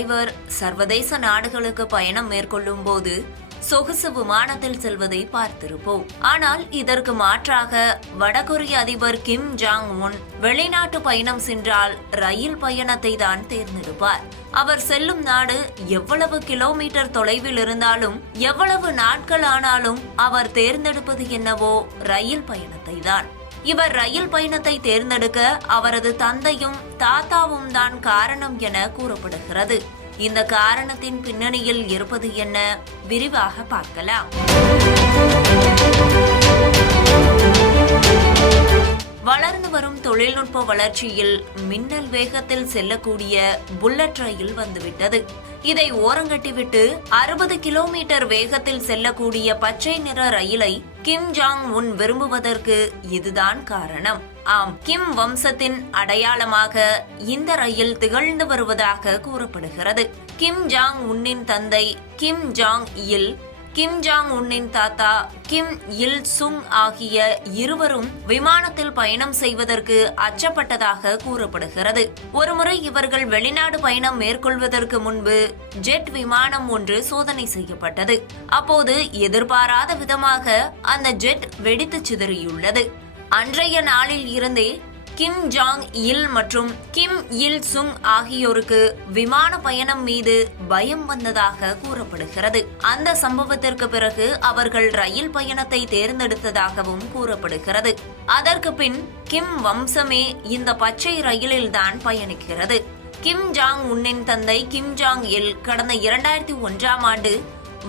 தலைவர் சர்வதேச நாடுகளுக்கு பயணம் மேற்கொள்ளும் போது சொகுசு விமானத்தில் செல்வதை பார்த்திருப்போம். ஆனால் இதற்கு மாற்றாக வடகொரிய அதிபர் கிம் ஜாங் உன் வெளிநாட்டு பயணம் சென்றால் ரயில் பயணத்தை தான் தேர்ந்தெடுப்பார். அவர் செல்லும் நாடு எவ்வளவு கிலோமீட்டர் தொலைவில் இருந்தாலும் எவ்வளவு நாட்கள் ஆனாலும் அவர் தேர்ந்தெடுப்பது என்னவோ ரயில் பயணத்தை தான். இவர் ரயில் பயணத்தை தேர்ந்தெடுக்க அவரது தந்தையும் தாத்தாவும் தான் காரணம் என கூறப்படுகிறது. இந்த காரணத்தின் பின்னணியில் இருப்பது என்ன, விரிவாக பார்க்கலாம். வளர்ந்து வரும் தொழில்நுட்ப வளர்ச்சியில் மின்னல் வேகத்தில் செல்லக்கூடிய புல்லட் ரயில் வந்துவிட்டது. இதை ஓரங்கட்டிவிட்டு 60 கிலோமீட்டர் வேகத்தில் செல்லக்கூடிய பச்சை நிற ரயிலை கிம் ஜாங் உன் விரும்புவதற்கு இதுதான் காரணம். ஆம், கிம் வம்சத்தின் அடையாளமாக இந்த ரயில் திகழ்ந்து வருவதாக கூறப்படுகிறது. கிம் ஜாங் உன்னின் தந்தை கிம் ஜாங் இல், கிம் ஜாங் உன்னின் தாத்தா கிம் இல் சுங் ஆகிய இருவரும் விமானத்தில் பயணம் செய்வதற்கு அச்சப்பட்டதாக கூறப்படுகிறது. ஒருமுறை இவர்கள் வெளிநாடு பயணம் மேற்கொள்வதற்கு முன்பு ஜெட் விமானம் ஒன்று சோதனை செய்யப்பட்டது. அப்போது எதிர்பாராத விதமாக அந்த ஜெட் வெடித்து சிதறியுள்ளது. அன்றைய நாளில் இருந்தே கிம் ஜாங் இல் மற்றும் கிம் இல் சுங் ஆகியோருக்கு விமான பயணம் மீது பயம் வந்ததாக கூறப்படுகிறது. அந்த சம்பவத்திற்கு பிறகு அவர்கள் ரயில் பயணத்தை தேர்ந்தெடுத்ததாகவும் கூறப்படுகிறது. அதற்கு பின் கிம் வம்சமே இந்த பச்சை ரயிலில் தான் பயணிக்கிறது. கிம் ஜாங் உன்னின் தந்தை கிம் ஜாங் இல் கடந்த 2001ஆம் ஆண்டு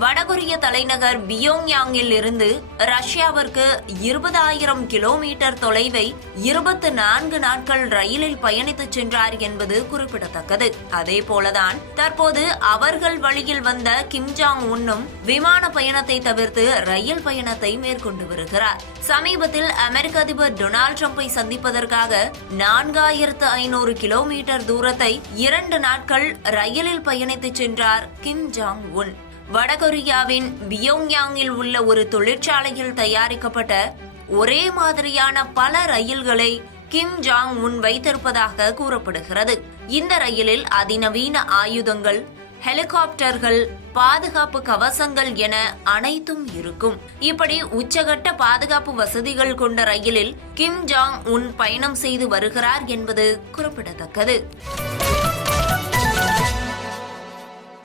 வடகொரிய தலைநகர் பியோங்யாங்கில் இருந்து ரஷ்யாவிற்கு 20,000 கிலோமீட்டர் தொலைவை 24 நாட்கள் ரயிலில் பயணித்து சென்றார் என்பது குறிப்பிடத்தக்கது. அதே போலதான் தற்போது அவர்கள் வழியில் வந்த கிம் ஜாங் உன்னும் விமான பயணத்தை தவிர்த்து ரயில் பயணத்தை மேற்கொண்டு வருகிறார். சமீபத்தில் அமெரிக்க அதிபர் டொனால்டு டிரம்பை சந்திப்பதற்காக 4,500 கிலோமீட்டர் தூரத்தை 2 நாட்கள் ரயிலில் பயணித்து சென்றார் கிம் ஜாங் உன். வடகொரியாவின் பியோங்யாங்கில் உள்ள ஒரு தொழிற்சாலையில் தயாரிக்கப்பட்ட ஒரே மாதிரியான பல ரயில்களை கிம் ஜாங் உன் வைத்திருப்பதாக கூறப்படுகிறது. இந்த ரயிலில் அதிநவீன ஆயுதங்கள், ஹெலிகாப்டர்கள், பாதுகாப்பு கவசங்கள் என அனைத்தும் இருக்கும். இப்படி உச்சகட்ட பாதுகாப்பு வசதிகள் கொண்ட ரயிலில் கிம் ஜாங் உன் பயணம் செய்து வருகிறார் என்பது குறிப்பிடத்தக்கது.